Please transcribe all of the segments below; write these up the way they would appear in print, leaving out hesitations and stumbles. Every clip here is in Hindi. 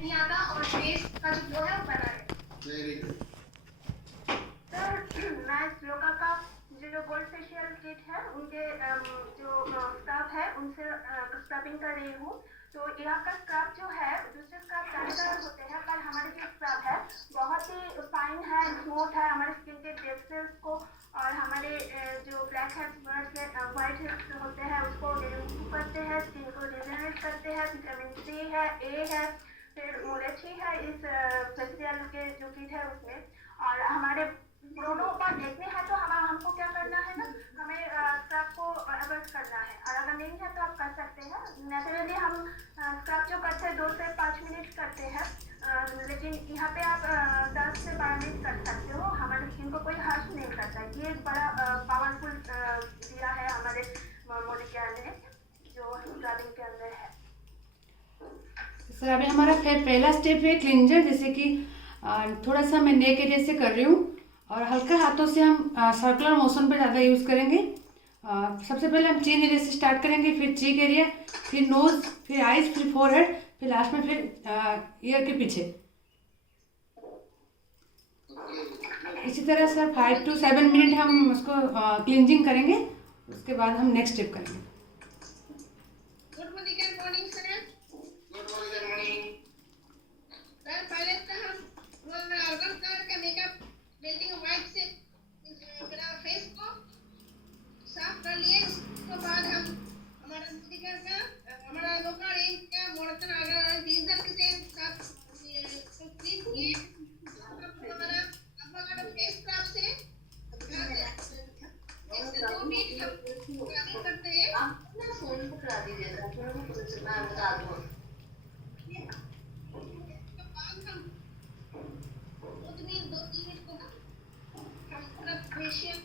नहीं आता और फेस का जो ग्लो है वो बना रहे। Very good. सर मैं श्लोका का जो गोल्ड फेशियल किट है उनके जो स्क्रब है उनसे स्क्रबिंग कर रही हूँ। तो यहाँ का स्क्रब जो है दूसरे स्क्रब जानेदार होते हैं, पर हमारे जो स्क्रब है बहुत ही फाइन है, स्मूथ है, हमारे स्किन के डेड सेल्स को और हमारे जो ब्लैक हेड्स वाइट हेड्स होते हैं उसको रिमूव करते हैं, स्किन को रिजेनरेट करते हैं। विटामिन सी है, ए है, फिर मोलेची है इस फेशियल के जो किट है उसमें। और हमारे दोनों पर देखने हैं तो हमको क्या करना है ना, हमें स्क्रब को अवॉइड करना है, और अगर नहीं है तो आप कर सकते हैं। नेचुरली हम स्क्रब जो करते हैं 2 से 5 मिनट करते हैं, लेकिन यहाँ पे आप 10 से 12 मिनट कर सकते हो। हमारे स्किन को कोई हर्ट नहीं करता। ये एक बड़ा पावरफुल दिया है हमारे मोदी के ने जो स्क्रबिंग के अंदर है। सर अभी हमारा पहला स्टेप है क्लिंजर, जैसे कि थोड़ा सा मैं नेक एरिया से कर रही हूँ और हल्का हाथों से हम सर्कुलर मोशन पे ज़्यादा यूज़ करेंगे। सबसे पहले हम चिन एरिया से स्टार्ट करेंगे, फिर चीक एरिया, फिर नोज़, फिर आइज, फिर फोरहेड, फिर लास्ट में फिर ईयर के पीछे। इसी तरह सर 5 to 7 मिनट हम उसको क्लिंजिंग करेंगे, उसके बाद हम नेक्स्ट स्टेप करेंगे। Good morning sir. Good morning. Sir पहले तो हम ऑर्गन कलर का मेकअप बिल्डिंग वाइट से मेरा फेस को साफ कर लिए। उसके बाद हम हमारा स्टिकर का हमारा लोकल इंक का मॉडर्न अगर डीजल से साफ क्लीन किए। हमारा हमारा फेस स्क्रब से 1 से 2 मिनट हम स्क्रबिंग करते हैं। आप ना फोन को करा दीजिएगा, थोड़ा मैं बता दूँ। फेशियल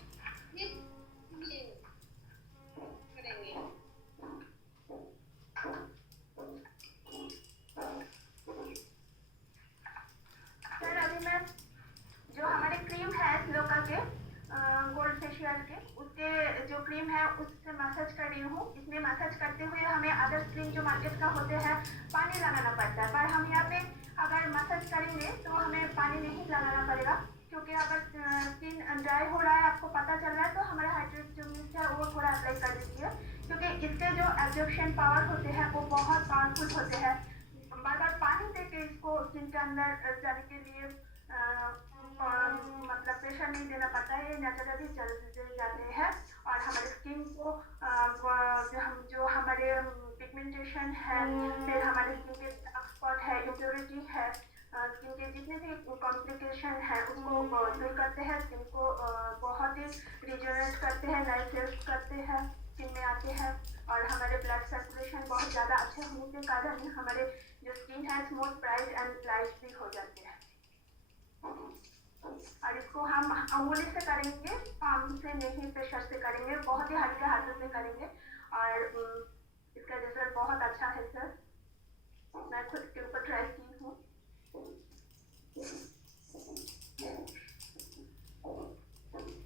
करेंगे। सर अभी मैं जो हमारे क्रीम है श्लोका के गोल्ड फेशियल के उसके जो क्रीम है उससे मसाज कर रही हूँ। इसमें मसाज करते हुए हमें अदर क्रीम जो मार्केट का होते हैं पानी लगाना पड़ता है, पर हम यहाँ पे अगर मसाज करेंगे तो हमें पानी नहीं लगाना पड़ेगा, क्योंकि अगर स्किन ड्राई हो रहा है आपको पता चल रहा है तो हमारा हाइड्रेट जो मिल्क है वो थोड़ा अप्लाई कर दीजिए, क्योंकि इसके जो एब्जॉर्प्शन पावर होते हैं वो बहुत पावरफुल होते हैं। बार बार पानी दे के इसको स्किन के अंदर जाने के लिए मतलब प्रेशर नहीं देना पड़ता है, नेचुरली चल जाते हैं। और हमारे स्किन को जो हमारे पिगमेंटेशन है, फिर हमारे स्किन के डार्क स्पॉट है, इम्प्योरिटी है, स्किन के जितने भी कॉम्प्लिकेशन है उसको दूर करते हैं। स्किन को बहुत ही रिजेनरेट करते हैं, नए सेल्स करते हैं स्किन में आते हैं। और हमारे ब्लड सर्कुलेशन बहुत ज़्यादा अच्छे होने के कारण हमारे जो स्किन है स्मूथ, ब्राइट एंड लाइट भी हो जाते हैं। और इसको हम अंगुली से करेंगे, पाम से नहीं, प्रेशर से करेंगे, बहुत ही हल्के हाथों से करेंगे और इसका रिजल्ट बहुत अच्छा है सर। मैं खुद इसके ऊपर ट्राई की हूँ।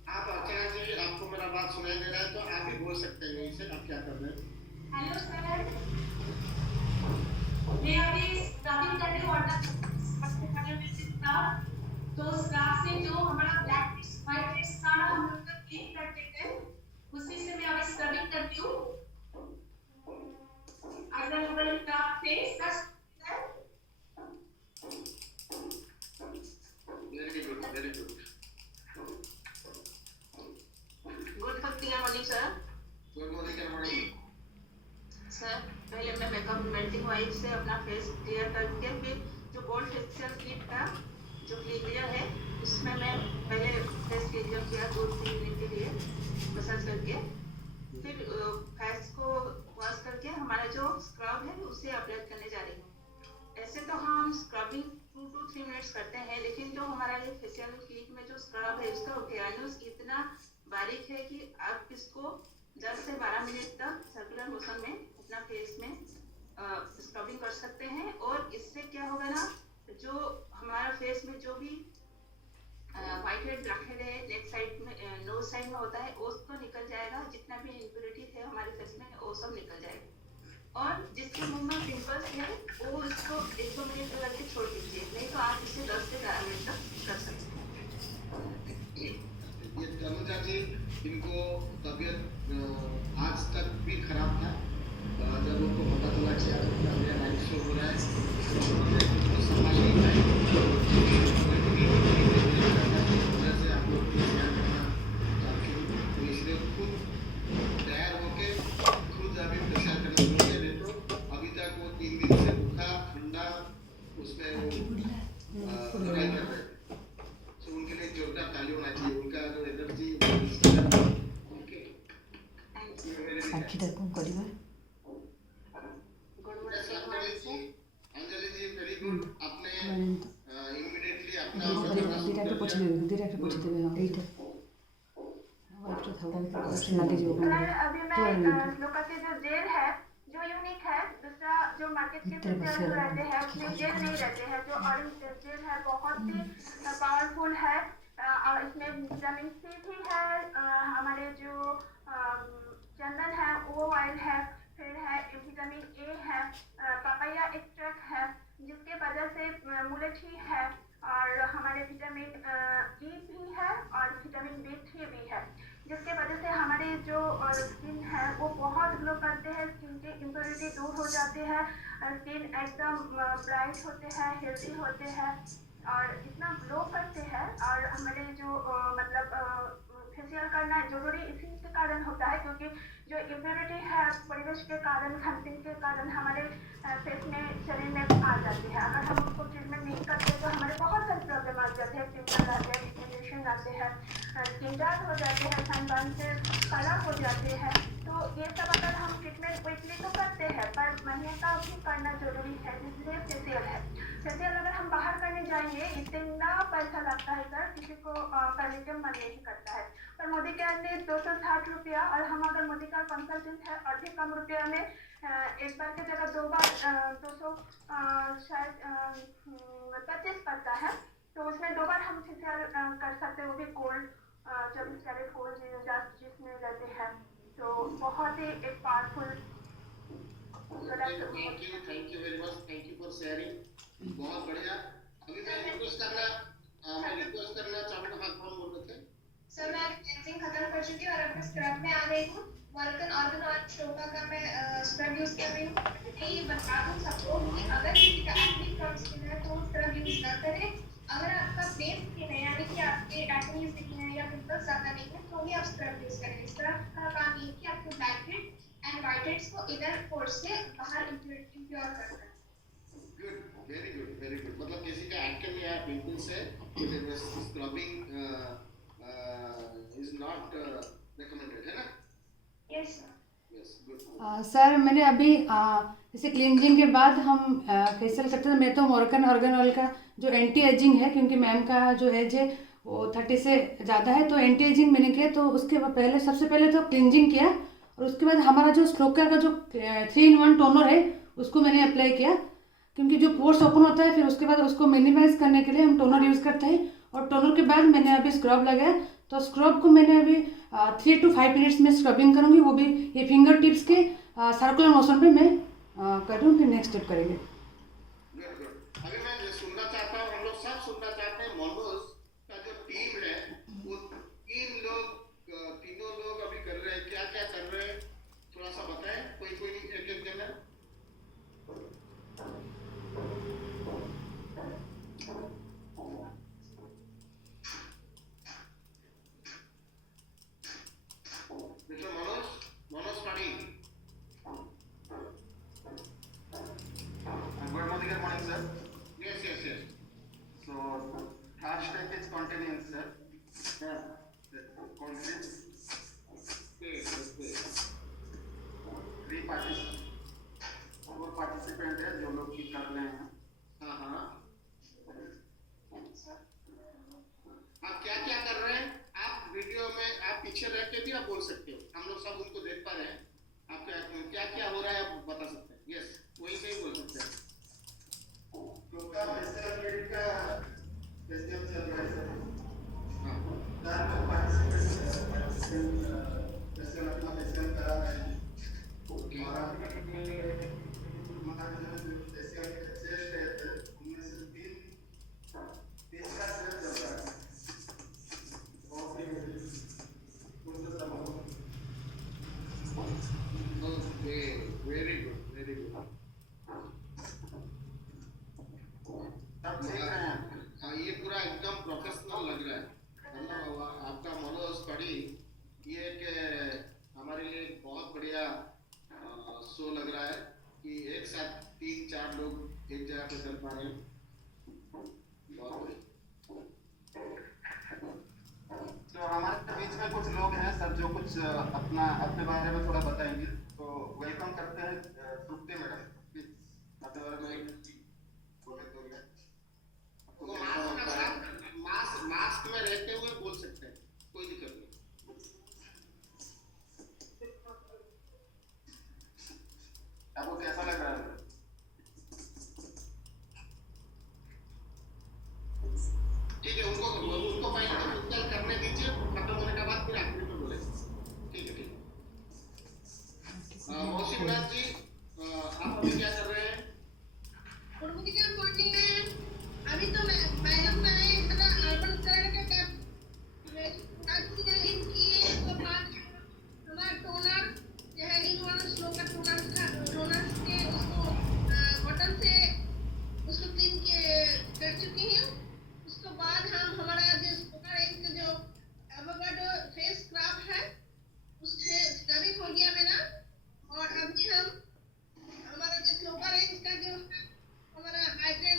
आप अर्चना जी, आपको मेरा बात सुनाई दे रहा है तो आप भी बोल सकते हैं यहीं से। आप क्या कर रहे हैं? हेलो सर, मैं अभी स्क्रबिंग कर रही हूँ तो स्क्रब से जो हमारा ब्लैक हेड्स, व्हाइट हेड्स था ना हम लोग क्लीन करते थे, उसी से मैं अभी स्क्रबिंग करती हूँ। अगर हम स्क्रब से very good, very good. Good morning sir. Good morning. Sir पहले मैं मेकअप मेल्टिंग ऑयल से अपना फेस क्लियर करके फिर जो गोल्ड फेशियल किट का जो क्लीनियर है उसमें मैं पहले फेस क्लीनियर किया 2-3 मिनट के लिए मसाज करके, फिर फेस को वॉश करके हमारा जो स्क्रब है उसे अप्लाई करने जा रही हूँ। ऐसे तो हम स्क्रबिंग 2 to 3 मिनट्स करते हैं, लेकिन जो हमारा ये फेशियल किट में जो स्क्रब है उसका ग्रैन्यूल्स इतना बारीक है कि आप इसको 10 से 12 मिनट तक सर्कुलर मोशन में अपना फेस में स्क्रबिंग कर सकते हैं। और इससे क्या होगा ना, जो हमारा फेस में जो भी व्हाइट हेड, ब्लैक हेड है नेक साइड में, नोज साइड में होता है, वो तो निकल जाएगा। जितना भी इम्प्योरिटी है हमारे फेस में वो सब निकल जाएगा। और जिसके मुंह में पिंपल्स है वो इसको 1-2 मिनट करके छोड़ दीजिए, नहीं तो आप इसे 10 से 11 मिनट तक कर सकते हैं। ये तनुजा जी, इनको तबीयत आज तक भी खराब था। जब उनको पता चला कि आज उनका मेरा नाइट शो हो रहा है तो उन्होंने खुद को संभाल नहीं पाई। जैसे आप लोग को शेयर करना चाहती हूँ, तो इसलिए खुद तैयार होके खुद अभी प्रेशर करना शुरू किया। नहीं तो अभी तक वो 3 दिन से बुखार ठंडा उसमें वो लड़ाई कर रहे थे। तो उनके लिए जोरदार ताली होना चाहिए। उनका जो एनर्जी ओके साक्षी कौन करिए अंजलि जी वेरी गुड। आपने इमीडिएटली अपना धीरे पूछ देवे हाँ एटा वाइट था लगे जो सर अभी मैं श्लोका के जो जेल है जो यूनिक है, दूसरा जो मार्केट के फेशियल जो रहते हैं उसमें जेल नहीं रहते हैं। जो ऑरेंज जेल है बहुत ही पावरफुल है और इसमें विटामिन सी भी है, हमारे जो चंदन है वो ऑयल है, फिर है विटामिन ए है, पपाया एक्सट्रैक्ट है जिसके वजह से मुलेठी है और हमारे विटामिन ई भी है और विटामिन B3 भी है जिसके वजह से हमारे जो स्किन है वो बहुत ग्लो करते हैं, स्किन की इम्प्योरिटी दूर हो जाती है, स्किन एकदम ब्राइट होते हैं, हेल्दी होते हैं और इतना ग्लो करते हैं। और हमारे जो मतलब फेशियल करना जरूरी इसी के कारण होता है क्योंकि जो इम्प्योरिटी है परिवेश के कारण, खान पीन के कारण हमारे फेस में शरीर में आ जाती है। अगर हम उसको ट्रीटमेंट नहीं करते तो हमारे बहुत सारे प्रॉब्लम आ जाते हैं, पिंपल आते हैं, पिगमेंटेशन आते हैं, स्किन डार्क हो जाते हैं, सनबर्न से काला हो जाते हैं। तो ये सब अगर हम ट्रीटमेंट वीकली तो करते हैं पर महीने का भी करना जरूरी है, इसलिए फेशियल है। फेशियल अगर हम बाहर करने जाएंगे इतना पैसा लगता है सर, किसी को करने के मन नहीं करता है। पर मोदी केयर ने 260 रुपया और हम अगर मोदी केयर कंसल्टेंट है और भी कम रुपया में एक बार की जगह 2 बार 200 शायद 25 पड़ता है, तो उसमें 2 बार हम फेशियल कर सकते हैं, वो भी गोल्ड 24 कैरेट गोल्ड जिसमें रहते हैं। तो बहुत ही एक powerful thank you very much, thank you for sharing. बहुत बढ़िया। अभी मैं रिक्वेस्ट करना चाहूँगा। हाँ कौन बोल रहे थे? सर मैं क्लेंजिंग खत्म कर चुकी हूँ और अपने स्क्रब में आ गई हूँ। वर्कन ऑर्गन और श्लोका का मैं स्क्रब यूज कर रही हूँ। मैं ये बता दूँ सबको कि अगर किसी का एक्ने प्रॉब्लम स्किन है तो स्क्रब यूज ना करें। अगर आपका प्लेन स्किन है यानी कि आपके एक्ने स्किन है या पिंपल्स ज्यादा नहीं है तो भी आप स्क्रब यूज करें। स्क्रब का काम ये है कि आपके black head and white heads को इनर पोर्स से बाहर इम्प्योर करना है। Good, very good, very good. मतलब किसी का एक्ने या पिंपल्स है तो स्क्रबिंग इज नॉट रिकमेंडेड, है ना? Yes sir. Yes, good. Sir मैंने अभी जैसे क्लींजिंग के बाद हम फेशियल करते हैं, मैं तो मोरकन ऑर्गन ऑयल का जो एंटी एजिंग है क्योंकि मैम का जो एज है वो 30 से ज़्यादा है, तो एंटी एजिंग मैंने किया। तो उसके पहले सबसे पहले तो क्लींजिंग किया और उसके बाद हमारा जो श्लोका का जो 3-in-1 टोनर है उसको मैंने अप्लाई किया क्योंकि जो पोर्स ओपन होता है फिर उसके बाद उसको मिनिमाइज करने के लिए हम टोनर यूज़ करते हैं। और टोनर के बाद मैंने अभी स्क्रब लगाया, तो स्क्रब को मैंने अभी 3 to 5 मिनट्स में स्क्रबिंग करूँगी, वो भी ये फिंगर टिप्स के सर्कुलर मोशन पे मैं कर रही हूँ। फिर नेक्स्ट स्टेप करेंगे। Good good. अभी मैं सुनना चाहता हूँ, हम लोग सब सुनना चाहते हैं मनोज का जो टीम है वो तीनों लोग अभी कर रहे हैं, क्या क्या कर रहे हैं थोड़ा सा बताएं। कोई एक जन है? मिस्टर मनोज पाड़ी। Good morning, sir. Yes, yes, yes. So, third step is continuing, sir. Conference. Okay. 4 participant है जो लोग की कर रहे हैं। हाँ हाँ। आप क्या क्या कर रहे हैं? आप वीडियो में आप पीछे रह के भी आप बोल सकते हो, हम लोग सब उनको देख पा रहे हैं। आप क्या क्या हो रहा है आप बता सकते हैं। यस, वही से ही बोल सकते हैं। क्योंकि फेशियल का फेशियल चल रहा है सर। हाँ। 4 पार्टिसिपेंट फेशियल अपना फेशियल करा रहे हैं। ओके। और रहे हैं। बहुत बढ़िया। तो हमारे बीच में कुछ लोग हैं सर जो कुछ अपने बारे में थोड़ा बताएंगे, तो वेलकम करते हैं तृप्ति मैडम, प्लीज अपने बारे में बोले तो तो मास्क में रहते हुए बोल सकते हैं, कोई दिक्कत नहीं। आपको कैसा लग रहा है? ठीक है, उनको पहले तो करने दीजिए, खत्म होने के बाद फिर आखिरी में बोले। ठीक है, ठीक है। मौसिम नाथ जी, आप अभी क्या कर रहे हैं? Good morning ma'am. अभी तो मैडम ने इतना अर्बन कलर का कैप किए तो बाद हमारा टोनर जो है इन वाला स्लो का टोनर के उसको बटन से उसको क्लीन कर चुकी हूँ। उसके बाद हम हमारा जो स्पोकन रेंज का जो एवोकाडो फेस स्क्रब है उससे स्क्रबिंग हो गया मेरा। और अभी हम हमारा जो स्पोकन रेंज का जो हमारा हाइड्रा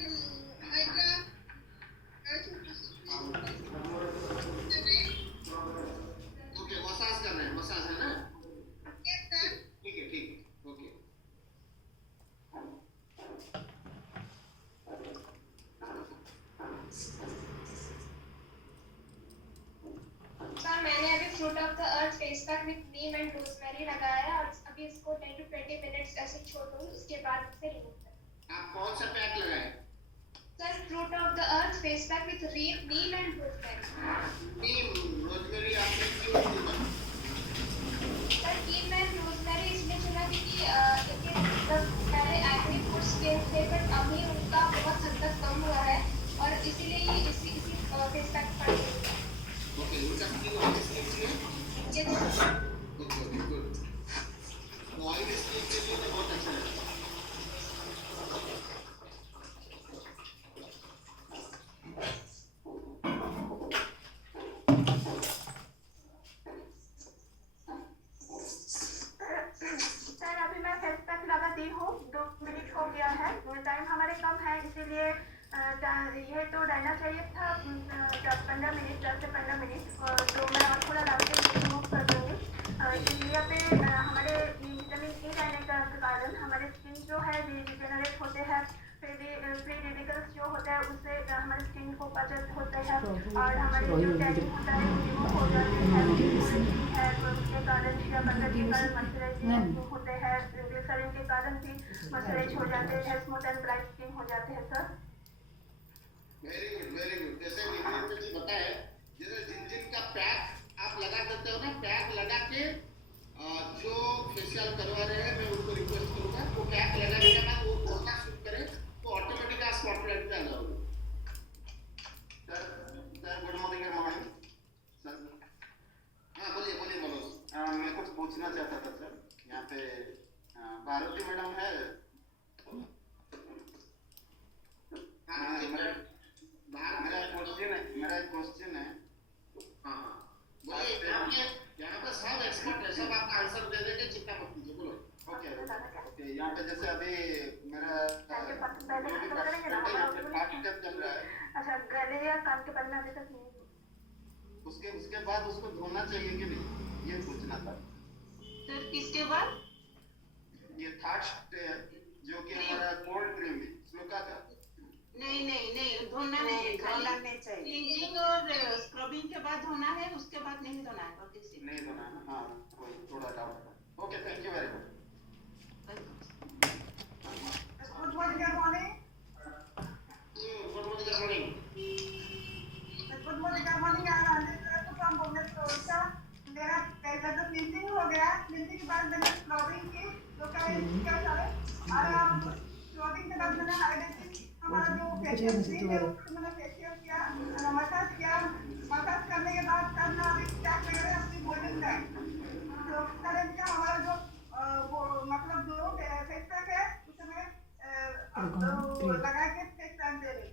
ओके, मसाज कर रहे हैं, मसाज है ना? Yes sir. ठीक है, ठीक है, ओके। सर मैंने अभी fruit of the earth face pack with Neem and rosemary लगाया है और अभी इसको 10 to 20 मिनट्स ऐसे छोड़ दूंगी, उसके बाद इसे रिमूव कर। आप कौन सा पैक लगाए? Sir fruit of the earth face pack with Neem and rosemary. Neem rosemary आपने क्यों चुना? सर नीम एंड रोजमेरी इसलिए चुना क्योंकि इनके मतलब पहले एक्ने फूड्स के थे बट अभी उनका बहुत हद तक कम हुआ है और इसीलिए ये इसी फेस पैक पड़ गई। ओके, उनका स्किन ऑयल स्किन है? ये okay, okay, good. Oil skin के लिए तो बहुत अच्छा है। सर अभी मैं फेस पैक लगाती हूँ, 2 मिनट हो गया है। टाइम हमारे कम है, इसीलिए ये तो रहना चाहिए था 15 मिनट, 10 से 15 मिनट। तो मैं और थोड़ा डाल के रिमूव कर दूँगी। इसलिए पे हमारे विटामिन ई रहने का कारण हमारे स्किन जो है रिजेनरेट होते हैं, फ्री रेडिकल्स जो होते हैं उससे हमारे स्किन को बचत होते हैं और हमारे जो टैनिंग होता है वो रिमूव हो जाते हैं। उसके कारण शिया बटर के कारण मॉइस्चराइजिंग होते हैं, ग्लिसरीन के कारण भी मॉइस्चराइज हो जाते हैं, स्मूथ एंड ब्राइट स्किन हो जाते हैं sir. Very good, very good. जैसे नितिन जी बताए, जैसे जिन का पैक आप लगा देते हो ना, पैक लगा के जो फेशियल करवा रहे हैं मैं उनको रिक्वेस्ट करूंगा वो पैक लगाने के बाद वो कोरोना शूट करें तो ऑटोमेटिक आप स्पॉटलाइट पे आ जाओगे। Sir good morning sir. हाँ, बोलिए बोलिए मनोज। मैं कुछ पूछना चाहता था सर, यहाँ पे भारती मैडम है? मेरा एक क्वेश्चन है। हाँ, बोलिए। यहाँ पे सब एक्सपर्ट है, सब आपका आंसर दे देंगे, चिंता मत कीजिए, बोलो। ओके, यहाँ पे जैसे अभी मेरा चल रहा है, अच्छा, गले या कान के बारे में अभी तक नहीं। उसके बाद उसको धोना चाहिए कि नहीं, ये पूछना था सर किसके बाद? ये थर्ड स्टेप जो कि हमारा कोल्ड क्रीम है स्लोका का। नहीं, धोना नहीं, धोना नहीं चाहिए। क्लींजिंग और स्क्रबिंग के बाद धोना है, उसके बाद नहीं धोना है। नहीं धोना है ना? हाँ, कोई थोड़ा डाउट था। Okay, thank you very much. Good morning good morning good morning. Good morning आज तो काम बोलने तो मेरा पहला तो क्लीनिंग हो गया, क्लीनिंग के बाद मैंने स्क्रबिंग की तो क्या सारे और स्क्रबिंग के बाद मैंने हाइड्रेटिंग हमारा जो फेशियल है उसको मैंने फेशियल किया, मसाज किया। मसाज करने के बाद करना अभी क्या करें अपनी गोल्डन टाइम तो करें क्या हमारा जो वो मतलब जो फेस पैक है उसमें लगा के फेस पैक दे रही।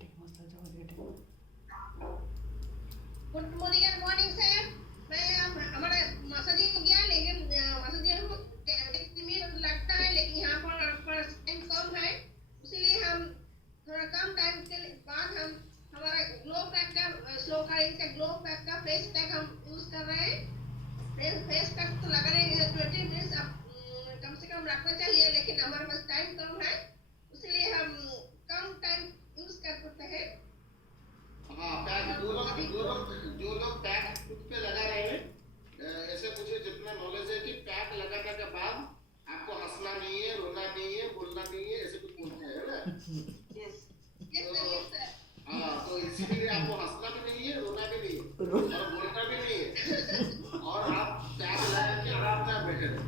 Good morning sir. मैं हमारा मसाजिंग किया लेकिन मसाजिंग को 10 मिनट लगता है, लेकिन यहाँ पर टाइम कम है इसीलिए हम थोड़ा कम कम टाइम के बाद हम हमारा ग्लो पैक का स्लो करेंगे से ग्लो पैक का फेस पैक हम यूज कर रहे हैं। फेस पैक तो लगाने 20 मिनट्स कम से कम रखना चाहिए, लेकिन हमारे पास टाइम कम है, इसलिए हम कम टाइम यूज कर सकते हैं। हाँ, पैक जो लोग पैक खुद पे लगा रहे हैं, ऐसे मुझे जितना नॉलेज है कि पैक लगाने के बाद आपको हंसना नहीं है, रोना नहीं है, बोलना नहीं है, ऐसे कुछ बोलते हैं ना। Yes yes sir. हाँ, तो इसीलिए आपको हंसना भी नहीं है, रोना भी नहीं है और बोलना भी नहीं है, और आप पैक लगा के आराम से बैठे रहे।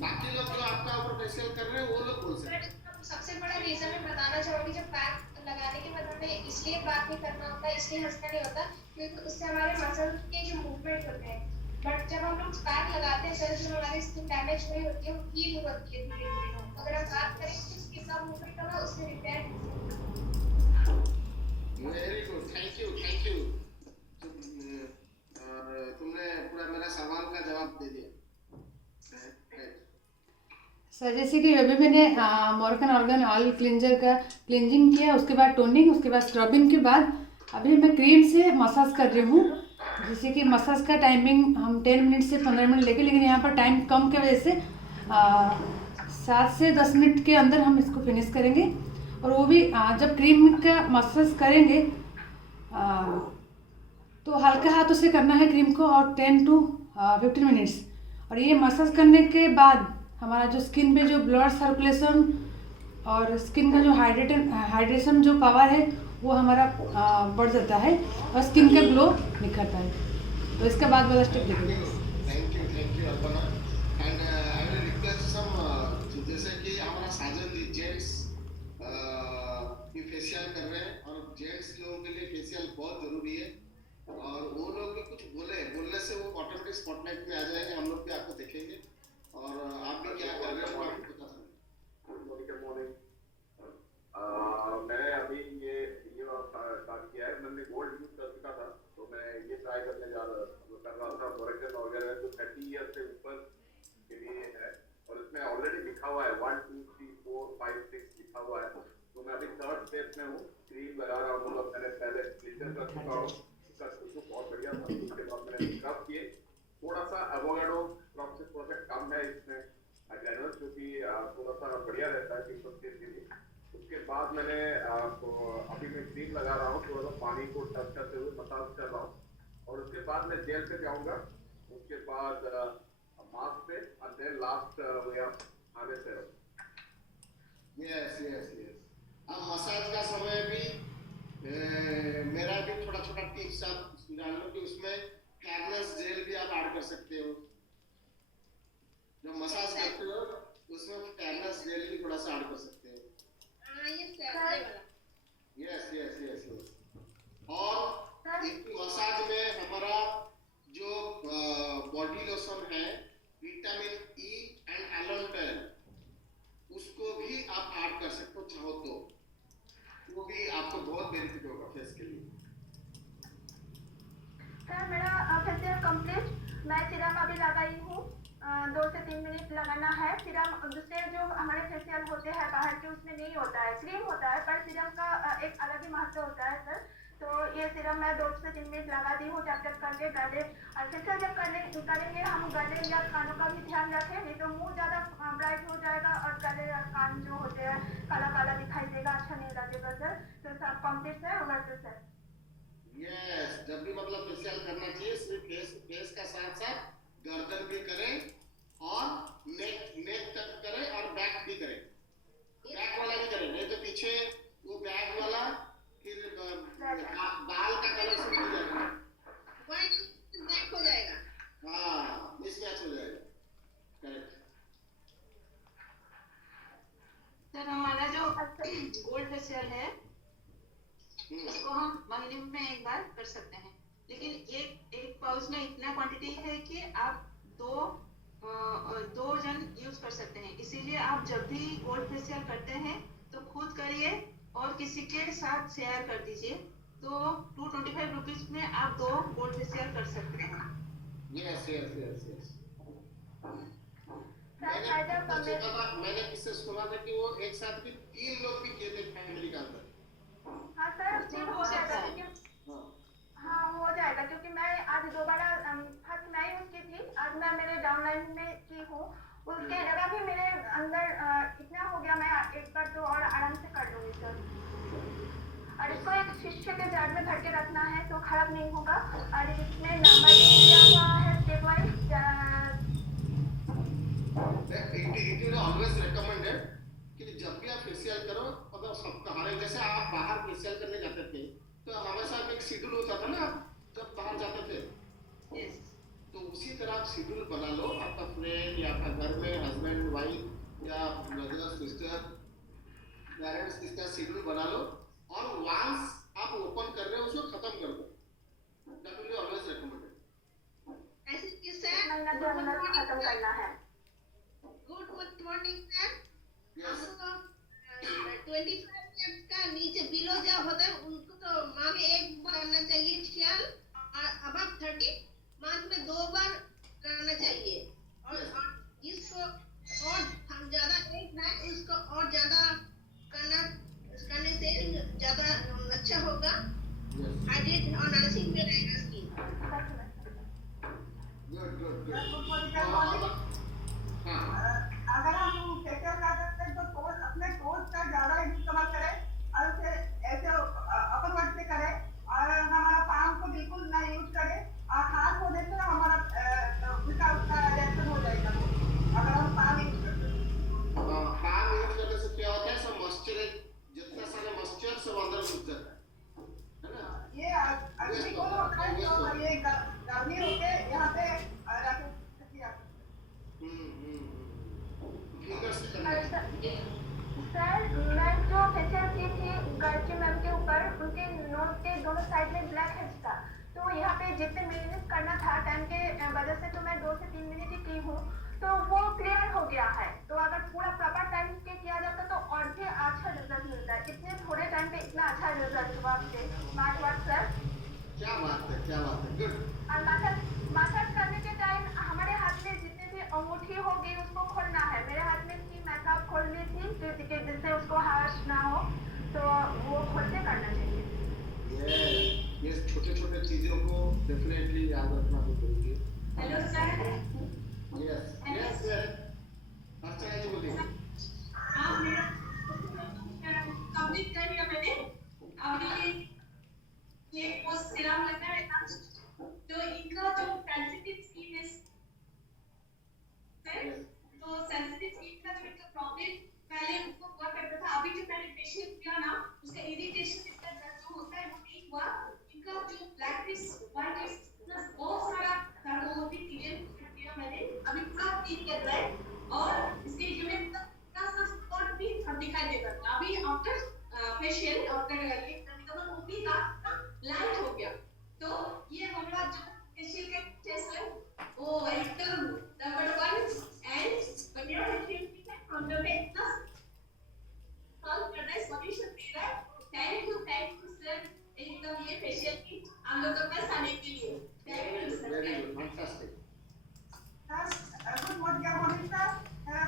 बाकी लोग जो आपका ऊपर फेशियल कर रहे हैं वो लोग बोल सकते हैं। सबसे बड़ा रीजन मैं बताना चाहूंगी, जब पैक लगाने के बाद हमें इसलिए बात नहीं करना होता, इसलिए हंसना नहीं होता क्योंकि उससे हमारे मसल के जो मूवमेंट होते हैं, बट जब हम लोग पैक लगाते हैं सर, जो हमारी स्किन डैमेज हुई होती है वो हील होती है धीरे धीरे। अगर हम बात करें तो स्किन का मूवमेंट होगा उससे repair. Very good, thank you. तुमने पूरा मेरा सवाल का जवाब दे दिया। सर जैसे कि अभी मैंने मॉर्गन ऑर्गन ऑयल क्लिंजर का क्लिंजिंग किया, उसके बाद टोनिंग, उसके बाद स्क्रबिंग के बाद अभी मैं क्रीम से मसाज कर रही हूँ। जैसे कि मसाज का टाइमिंग हम 10 मिनट से 15 मिनट लेके, लेकिन यहाँ पर टाइम कम की वजह से 7 से 10 मिनट के अंदर हम इसको फिनिश करेंगे। और वो भी जब क्रीम का मसाज करेंगे तो हल्का हाथों से करना है क्रीम को, और 10 to 15 मिनट्स। और ये मसाज करने के बाद हमारा जो स्किन पे जो ब्लड सर्कुलेशन और स्किन का जो हाइड्रेशन जो पावर है वो हमारा बढ़ जाता है और स्किन का ग्लो निखरता है। तो इसके बाद वाला स्टेप देखिए। Thank you Alpana. And I will request some, जैसे कि हमारा साजन जेंट्स फेशियल कर रहे हैं, और जेंट्स लोगों के लिए फेशियल बहुत जरूरी है, और वो लोग भी कुछ बोलने से वो ऑटोमेटिक स्पॉटलाइट में आ जाएंगे, हम लोग भी आपको देखेंगे और आप भी क्या कर रहे हो आपको पता चलेगा। Good morning. मैंने अभी ये स्टार्ट किया है। मैंने गोल्ड यूज कर चुका था, तो मैं ये ट्राई कर रहा था मॉर्गन ऑर्गन जो 30 ईयर से ऊपर के लिए है, और इसमें ऑलरेडी लिखा हुआ है 1 2 3 4 5 6 लिखा हुआ है। तो मैं अभी 3rd स्टेप में हूँ, क्रीम लगा रहा हूँ। मतलब मैंने पहले क्लींजर कर चुका हूँ, उसका खुशबू बहुत बढ़िया था। उसके बाद मैंने स्क्रब किए, थोड़ा सा एवोकाडो स्क्रब से थोड़ा सा कम है इसमें ग्रैनुल्स, जो कि थोड़ा सा बढ़िया रहता है पिंपल के लिए। उसके बाद मैंने अभी मैं क्रीम लगा रहा हूँ, थोड़ा सा पानी को टच करते हुए मसाज कर रहा हूँ, और उसके बाद मैं जेल पे जाऊंगा, उसके बाद मास्क पे, और देन लास्ट आगे से। यस। अब मसाज का समय भी मेरा भी थोड़ा छोटा टिप्स आप जान लो कि उसमें फेयरनेस जेल भी आप ऐड कर सकते हो। जो मसाज करते हो उसमें फेयरनेस जेल भी थोड़ा सा ऐड कर सकते हो। यस। और इस मसाज में हमारा जो बॉडी लोशन है vitamin E and aloe oil, उसको भी आप ऐड कर सकते हो चाहो तो, वो भी आपको बहुत बेनिफिट होगा फेस के लिए। सर मेरा फेशियल कंप्लीट, मैं सीरम अभी लगाई हूँ, 2 से 3 मिनट लगाना है। सीरम दूसरे जो हमारे फेशियल होते हैं बाहर के उसमें नहीं होता है, क्रीम होता है, पर सीरम का एक अलग ही महत्व होता है सर। तो ये सीरम मैं 2 से 3 मिनट लगा दी हूँ, टप करके गले, और फेशियल जब करेंगे हम गले या कानों का भी ध्यान रखें, नहीं तो मुंह ज़्यादा ब्राइट हो जाएगा और गले और कान जो होते हैं काला काला दिखाई देगा, अच्छा नहीं लगेगा सर। तो सब कंप्लीट है ओवर टू सर। यस, जब भी मतलब फेशियल करना चाहिए सिर्फ फेस का साथ साथ गर्दन भी करें और नेक तक करें और बैक भी करें, बैक वाला भी करें, नहीं तो पीछे वो बैक वाला फिर बाल का कलर से हो जाएगा, ब्लैक हो जाएगा। हाँ, मिसमैच हो जाएगा। करेक्ट सर, हमारा जो गोल्ड फेशियल है इसको हम महीने में एक बार कर सकते हैं, लेकिन एक पाउच में इतना क्वांटिटी है कि आप दो जन यूज कर सकते हैं। इसीलिए आप जब भी गोल्ड फेशियल करते हैं तो खुद करिए और किसी के साथ शेयर कर दीजिए। तो 225 रुपीज में आप 2 गोल्ड फेशियल कर सकते हैं। यस। मैंने किससे सुना था कि वो एक साथ भी 3 लोग भी किए थे फैमिली के अंदर। उसके जगह भी मेरे अंदर इतना हो गया, मैं एक बार तो और आराम से कर लूँगी सर। और इसको एक शीशे के जार में भर के रखना है तो खराब नहीं होगा। और इसमें नंबर भी दिया हुआ है step wise. It is always recommended कि जब भी आप फेशियल करो, मतलब सबका हमारे जैसे आप बाहर फेशियल करने जाते थे तो हमेशा एक शेड्यूल होता था ना, जब बाहर जाते थे। Yes. तो उसी तरह आप शेड्यूल बना लो, आपका फ्रेंड या आपका घर में हस्बैंड वाइफ या ब्रदर सिस्टर पेरेंट्स, इसका शेड्यूल बना लो और वंस आप ओपन कर रहे हो उसको खत्म कर दो। That will be always recommended. ऐसे कि सर महीना के अंदर खत्म करना है। Good morning sir. यस, हमको 25 मिनट का नीचे बिलो जो होता है उनको तो माह में एक बार करना चाहिए फेशियल, और अबव 30 मंथ में 2 बार करना चाहिए। और इसको और हम ज्यादा एक है इसको और ज्यादा करने से ज्यादा अच्छा होगा, हाइड्रेट और नरिशिंग में रहेगा स्किन। Good good good. अगर हम फेशियल कर सकते हैं तो टोस्ट, अपने टोस्ट का ज्यादा इस्तेमाल करें और उसे ऐसे अपर वर्ड से करें और हमारा पाम को बिल्कुल ना यूज करें। और हाथ होने से हमारा उसका रिएक्शन हो जाएगा अगर हम पाम यूज करते हैं। पाम यूज करने से क्या होता है, सब मॉइस्चर, जितना सारा मॉइस्चर सब अंदर घुस जाता है ना। ये अभी कौन होता है जो ये गर्मी होके यहाँ पे रखे किया। फिंगर से करना और है। सर मैं जो फेशियल की थी गर्ची मैम के ऊपर, उनके नोज के दोनों साइड में ब्लैक हेड्स था, तो यहाँ पे जितने मिनट करना था टाइम के वजह से तो मैं 2 से 3 मिनट ही की हूँ, तो वो क्लियर हो गया है। तो अगर पूरा प्रॉपर टाइम पे किया जाता तो और भी अच्छा रिजल्ट मिलता है। इतने थोड़े टाइम पे इतना अच्छा रिजल्ट हुआ आपसे, स्मार्ट वर्क सर। क्या बात है, क्या बात है, गुड। और मसाज करने के टाइम हमारे हाथ में जितने भी अंगूठी होगी उसको खोलना है। मेरे हाथ में थी, मैं सब खोल ली थी जिससे उसको हार्श ना हो, तो वो खोल के करना चाहिए। ये छोटे छोटे चीजों को डेफिनेटली याद रखना भी जरूरी है। Hello sir. Yes yes sir, अच्छा है, बोलिए। हाँ, मेरा कंप्लीट कर लिया मैंने। अभी ये पोस्ट सीरम लगा है ना, तो इनका जो सेंसिटिव स्किन है सर, तो सेंसिटिव स्किन का जो इनका प्रॉब्लम पहले उनको हुआ करता था, अभी जो मैंने फेशियल किया ना उसका इरिटेशन इसका जो होता है वो नहीं हुआ। इनका जो ब्लैक रिस व्हाइट रिस प्लस बहुत सारा दर्द वो भी क्लियर कर दिया मैंने, अभी पूरा ठीक कर रहा है। और इसके जो है का स्पॉट भी अब दिखाई देगा अभी आफ्टर फेशियल, आफ्टर ये कभी वो भी लाइट हो गया। तो ये हमारा जो फेशियल का टेस्ट है वो एकदम नंबर 1 एंड बढ़िया फेशियल है। हम लोग ने इतना सॉल्व करना है, सॉल्यूशन दे रहा है। थैंक यू सर, एकदम ये फेशियल की हम लोग को पास आने के लिए thank you sir. Very good, fantastic. Good morning sir.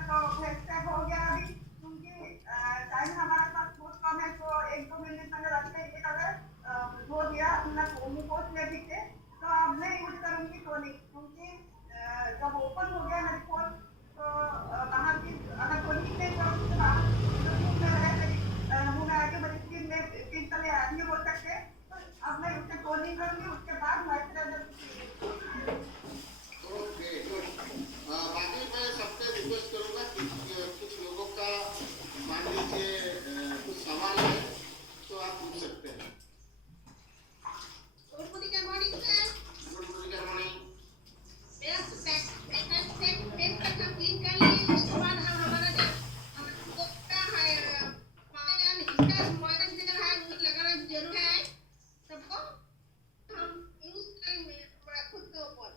तो फेशियल हो गया अभी, क्योंकि टाइम हमारे पास बहुत कम है, तो 1-2 मिनट मैंने रखते ही अगर धो दिया अपना पोस्ट ले दीजिए, तो अब मैं यूज करूँगी टोनिक, क्योंकि जब ओपन हो गया मेरी पोस्ट तो बाहर की अगर टोनिक नहीं करूँ तो बाहर मुँह में आगे मेरी स्किन में पिंपल या एक्ने हो सकते हैं। तो अब मैं उससे टोनिक करूँगी, उसके बाद मॉइस्चराइजर। Okay good. बाकी मैं सबसे रिक्वेस्ट करूंगा कि कुछ लोगों का मान लीजिए कुछ सवाल है तो आप पूछ सकते हैं। Good morning sir. Good morning. मेरा फेस तक हम क्लीन कर लिए, उसके बाद हम हमारा जो हमको का है इसका मॉइस्चराइजर है वो लगाना जरूर है सबको। हम यूज करेंगे खुद के ऊपर।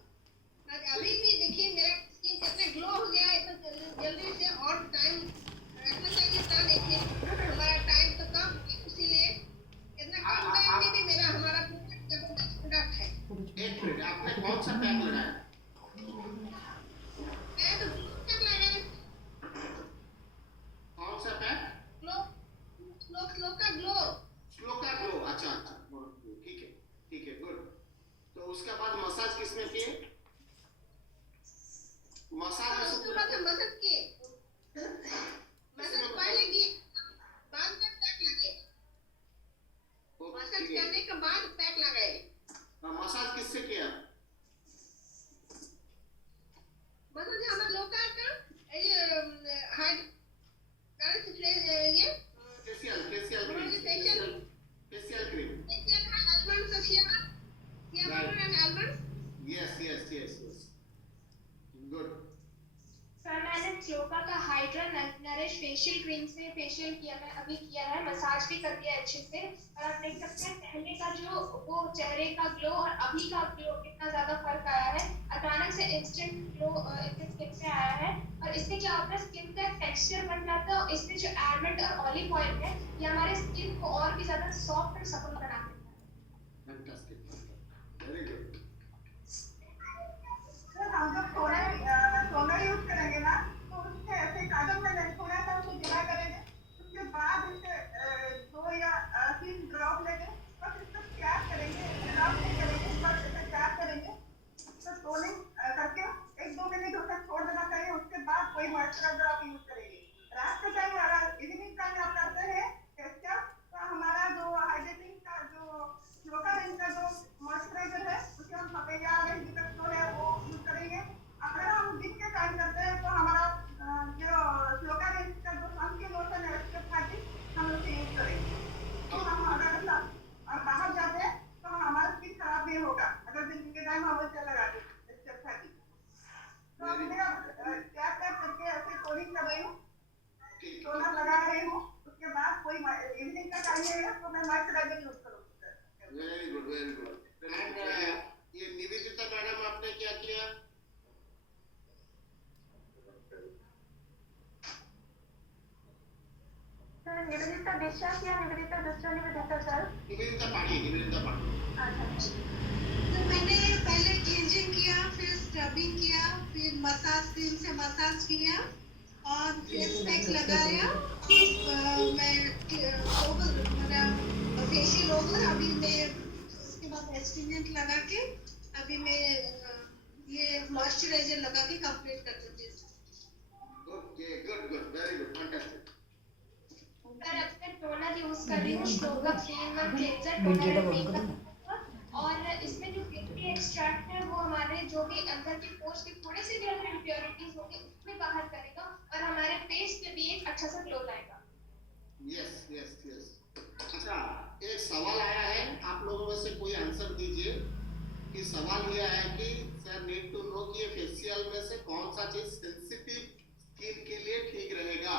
अभी भी देखिए मेरा स्किन कितना ग्लो हो गया है, तो जल्दी से और टाइम रखना चाहिए था। देखिए हमारा टाइम तो कम, इसीलिए इतना कम मसाज करने के बाद पैक लगाए। मसाज किससे किया? मसाज हमारे लोकल का ये हार्ड ये facial facial cream. almonds of shea butter and almonds। yes good। Sir मैंने क्लोका का हाइड्रा नरिश फेशियल क्रीम से फेशियल किया, मैं अभी किया है, मसाज भी कर दिया अच्छे से। और आप देख सकते हैं पहले का जो वो चेहरे का ग्लो और अभी का ग्लो कितना ज्यादा फर्क आया है। अचानक से इंस्टेंट ग्लो इसके स्किन से आया है और इससे क्या होता है स्किन का टेक्सचर बन जाता है और इसमें जो आलमंड और ऑलिव ऑयल है ये हमारे स्किन को और भी ज्यादा सॉफ्ट और सपल बना देता है। Fantastic, very good. हम जब टोनर यूज करेंगे ना तो उससे ऐसे कागज में थोड़ा सा उसको गिला करेंगे, उसके बाद इसे 2 या 3 ड्रॉप लेंगे बस इसको स्क्रैच करेंगे, ड्रॉप नहीं करेंगे, बस इसे स्क्रैच करेंगे तो टोनिंग करके 1-2 मिनट उसे छोड़ देना चाहिए। उसके बाद कोई मॉइस्चराइजर आप यूज करेंगे। रात के टाइम अगर इवनिंग टाइम आप करते हैं फेशियल तो हमारा जो हाइड्रेटिंग का जो लोकल रेंज का जो मॉइस्चराइजर है उसे हम पपेया है वो यूज करेंगे। अगर हम दिन के टाइम करते हैं तो हमारा जो लोकल रेंज का जो सन की लोशन है उसके खातिर हम उसे यूज करेंगे। तो हम अगर बाहर जाते हैं तो हमारा स्किन खराब नहीं होगा अगर दिन के टाइम हम उसे लगाते हैं इसके खातिर। तो अब मैं क्या करके ऐसे टोनिंग कर रही हूँ, टोनर लगा रही हूँ, उसके बाद कोई इवनिंग का टाइम है तो मैं मॉइस्चराइजर यूज करूँगी। Very good. एंड ये निवेदिता मैडम आपने क्या किया? सर निवेदिता विश्वास या निवेदिता दूसरा निवेदिता सर? निवेदिता पाटिल। अच्छा। तो मैंने पहले क्लींजिंग किया, फिर स्क्रबिंग किया, फिर मसाज क्रीम से मसाज किया और फेस पैक लगाया। मैं फेशियल ओवर अभी मैं उसके बाद एस्ट्रिजेंट लगा के अभी मैं ये मॉइस्चराइजर लगा के कंप्लीट कर दूंगी। Okay, good, very good, fantastic. Sir अब मैं टोनर यूज कर रही हूँ shloka clean one cleanser toner and makeup और इसमें जो विटी एक्सट्रैक्ट है वो हमारे जो भी अंदर के पोर्स के थोड़े से भी अगर इम्प्योरिटीज होंगे उसमें बाहर करेगा और हमारे फेस पे भी एक अच्छा सा ग्लो लाएगा। यस। अच्छा, एक सवाल आया है, आप लोगों में से कोई आंसर दीजिए कि सवाल ये आया कि सर नीड टू नो कि ये फेशियल में से कौन सा चीज सेंसिटिव स्किन के लिए ठीक रहेगा।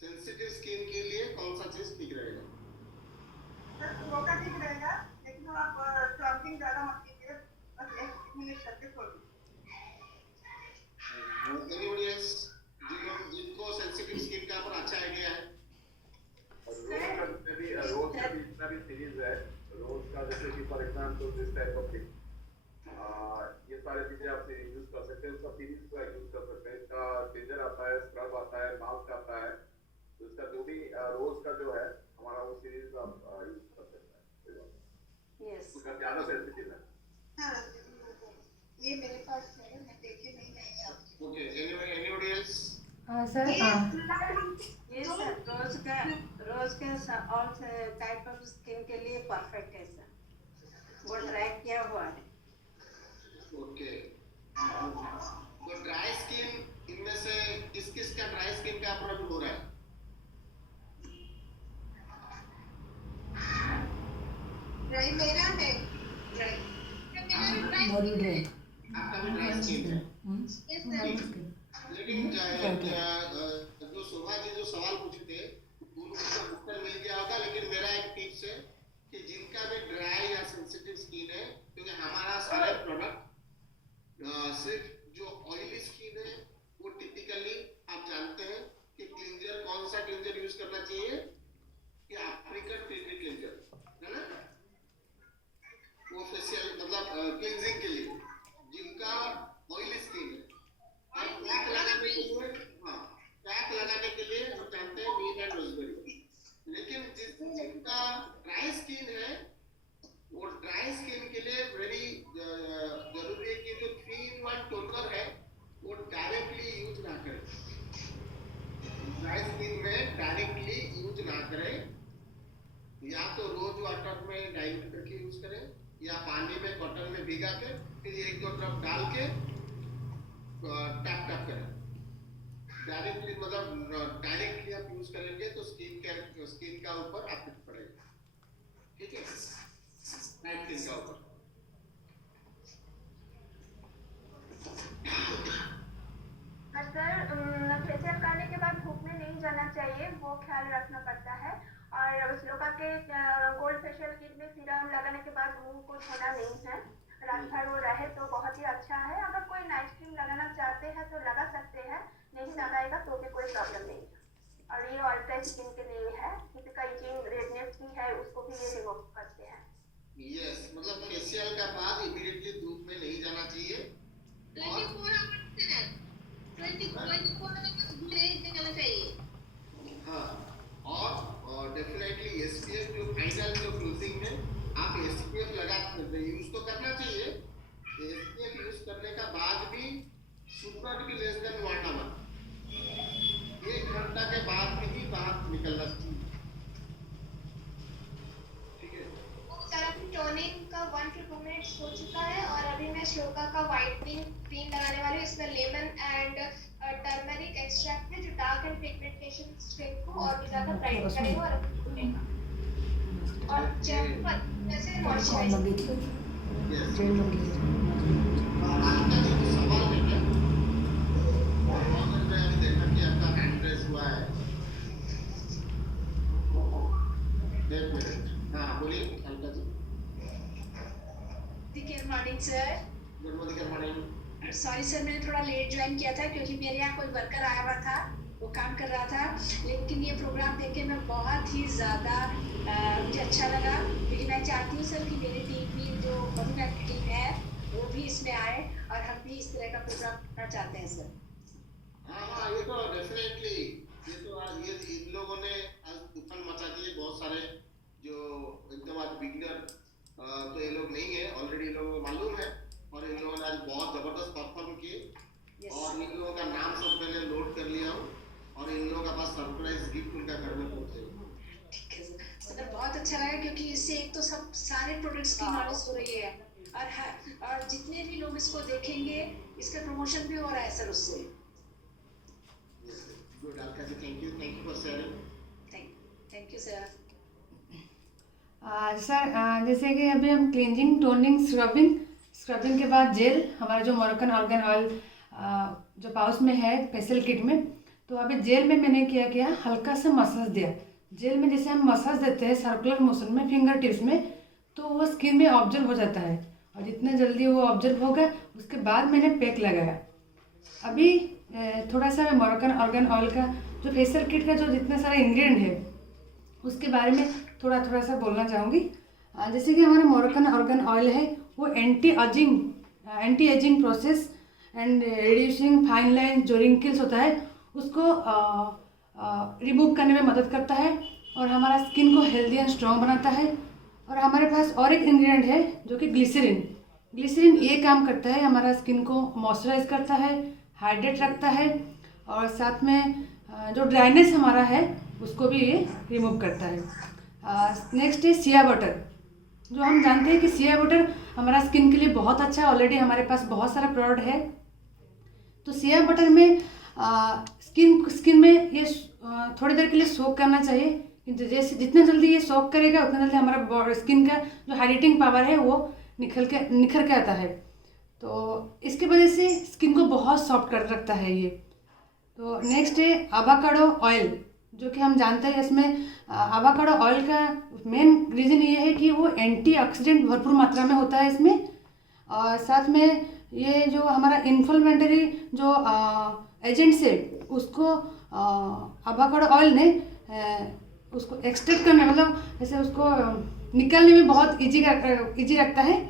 सेंसिटिव स्किन के लिए कौन सा चीज ठीक रहेगा? लोका ठीक रहेगा, लेकिन आप स्क्रबिंग ज्यादा मत कीजिए, बस 1 मिनट करके छोड़ दीजिए। Anybody else? जिनको सेंसिटिव स्किन का ऊपर अच्छा आइडिया है? रोज का भी इतना भी सीरीज है, रोज का जैसे कि for example this type of thing, ये सारे चीजें आप यूज कर सकते हैं, उसका सीरीज का यूज कर सकते हैं। इसका क्लींजर आता है, स्क्रब आता है, मास्क आता है, तो इसका जो भी रोज का जो है हमारा वो सीरीज आप यूज कर सकते हैं। यस उसका ज्यादा सेंसिटिव है। हाँ, ये मेरे पास है, मैं देखे नहीं है आपको। Okay, anybody else? सर ये सर रोज का ऑल टाइप ऑफ स्किन के लिए परफेक्ट है सर, वो ट्राई किया हुआ है। ओके, तो ड्राई स्किन इनमें से किस का ड्राई स्किन का प्रॉब्लम हो रहा है? ड्राई मेरा है, ड्राई आपका भी ड्राई स्किन है। लेकिन जो शोभा जी जो सवाल पूछे थे उनका उत्तर मिल गया होगा, लेकिन मेरा एक टिप्स है कि जिनका भी ड्राई या सेंसिटिव स्किन है, क्योंकि हमारा सारे प्रोडक्ट सिर्फ जो ऑयली स्किन है वो टिपिकली आप जानते हैं कि क्लींजर कौन सा क्लींजर यूज करना चाहिए कि अफ्रीकन टी क्लींजर है ना, वो फेशियल मतलब क्लींजिंग के लिए। या तो रोज वाटर में डाइल्यूट करके यूज करें या पानी में कॉटन में भिगा के फिर 1-2 ड्रॉप डाल के टैप टैप करें। डायरेक्टली मतलब डायरेक्टली आप यूज करेंगे तो स्किन का ऊपर इफेक्ट पड़ेगा, ठीक है, नाइट स्किन का ऊपर। सर फेशियल करने के बाद धूप में नहीं जाना चाहिए, वो ख्याल रखना पड़ता है। और श्लोका के गोल्ड फेशियल किट में सीरम लगाने के बाद मुंह को धोना नहीं है, रात भर वो रहे तो बहुत ही अच्छा है। अगर कोई नाइट क्रीम लगाना चाहते हैं तो लगा सकते हैं, नहीं लगाएगा तो भी कोई प्रॉब्लम नहीं है। और ये ऑल्ट्रा स्किन के लिए है, किसी का इचिंग रेडनेस भी है उसको भी ये रिमूव करते हैं। यस, मतलब फेशियल का बाद इमीडिएटली धूप में नहीं जाना चाहिए। 24 आवर्स है, 24 आवर्स नहीं निकलना चाहिए। हाँ, और डेफिनेटली एसपीएफ जो फाइनल जो क्लोजिंग में आप एसपीएफ लगा यूज तो करना चाहिए। एसपीएफ यूज करने का बाद भी should not be less than 1 hour, 1 घंटा के बाद भी बाहर निकलना चाहिए, ठीक है। सर अभी टोनिंग का 1 to 2 मिनट्स हो चुका है और अभी मैं श्लोका का व्हाइटनिंग क्रीम लगाने वाली हूँ। इसमें लेमन एंड टर्मरिक एक्सट्रैक्ट है जो डार्क एंड पिगमेंटेशन स्किन को और भी ज्यादा ब्राइट करेगा और चेहरे पर जैसे मॉइस्चराइज। आपका जो सवाल है मैं अभी देखा कि आपका हैंड रेस हुआ है, 1 मिनट। हाँ बोलिए Alka ji. Good morning sir. Good morning. Sorry sir, मैंने थोड़ा लेट ज्वाइन किया था क्योंकि मेरे यहाँ कोई वर्कर आया हुआ था, वो काम कर रहा था। लेकिन ये प्रोग्राम देख के मैं बहुत ही ज़्यादा मुझे अच्छा लगा, क्योंकि मैं चाहती हूँ सर कि मेरी टीम भी जो मधुमेह की टीम है वो भी इसमें आए और हम भी इस तरह का प्रोग्राम करना चाहते हैं सर। हाँ, ये तो डेफिनेटली, ये तो आज ये इन लोगों ने आज तूफान मचा दिए। बहुत सारे जो एकदम आज बिगिनर तो ये लोग नहीं है, ऑलरेडी लोगों को मालूम है और इन लोगों ने आज बहुत जबरदस्त परफॉर्म किए और इन लोगों का नाम सब मैंने नोट कर लिया हूँ और इन लोगों का पास सरप्राइज गिफ्ट उनका घर में पहुंचेगा। ठीक है सर, बहुत अच्छा लगा क्योंकि इससे एक तो सब सारे प्रोडक्ट्स की नॉलेज हो रही है और जितने भी लोग इसको देखेंगे इसका प्रमोशन भी हो रहा है सर उससे। Good Alka ji, thank you for sharing. Thank you sir. Sir जैसे कि अभी हम क्लींजिंग, टोनिंग, स्क्रबिंग के बाद जेल, हमारा जो मोरक्कन ऑर्गन ऑयल जो पाउच में है फेशियल किट में, तो अभी जेल में मैंने क्या किया, हल्का सा मसाज दिया। जेल में जैसे हम मसाज देते हैं सर्कुलर मोशन में फिंगर टिप्स में, तो वो स्किन में ऑब्जर्व हो जाता है और जितना जल्दी वो ऑब्जर्व होगा उसके बाद मैंने पैक लगाया। अभी थोड़ा सा मैं मोरक्कन ऑर्गन ऑयल का जो फेशियल किट का जो जितना सारा इंग्रेडिएंट है उसके बारे में थोड़ा सा बोलना चाहूँगी। जैसे कि हमारा मोरक्कन ऑर्गन ऑयल है वो anti ageing process and reducing fine line जो रिंकल्स होता है उसको रिमूव करने में मदद करता है और हमारा स्किन को हेल्दी एंड स्ट्रॉन्ग बनाता है। और हमारे पास और एक इंग्रेडिएंट है जो कि ग्लिसरीन ये काम करता है, हमारा स्किन को मॉइस्चराइज करता है, हाइड्रेट रखता है और साथ में जो ड्राइनेस हमारा है उसको भी ये रिमूव करता है। नेक्स्ट है सिया बटर, जो हम जानते हैं कि सिया बटर हमारा स्किन के लिए बहुत अच्छा है, ऑलरेडी हमारे पास बहुत सारा प्रोडक्ट है। तो सिया बटर में स्किन में ये थोड़ी देर के लिए सोक करना चाहिए, जैसे जितना जल्दी ये सोक करेगा उतना जल्दी हमारा स्किन का जो हाइड्रेटिंग पावर है वो निखर के आता है। तो इसकी वजह से स्किन को बहुत सॉफ्ट कर रखता है ये। तो नेक्स्ट है एवोकाडो ऑयल, जो कि हम जानते हैं इसमें एवोकाडो ऑयल का मेन रीज़न ये है कि वो एंटीऑक्सीडेंट भरपूर मात्रा में होता है इसमें, और साथ में ये जो हमारा इन्फ्लेमेटरी जो एजेंट्स है उसको एवोकाडो ऑयल ने उसको एक्सट्रैक्ट करने मतलब जैसे उसको निकालने में बहुत इजी रखता है।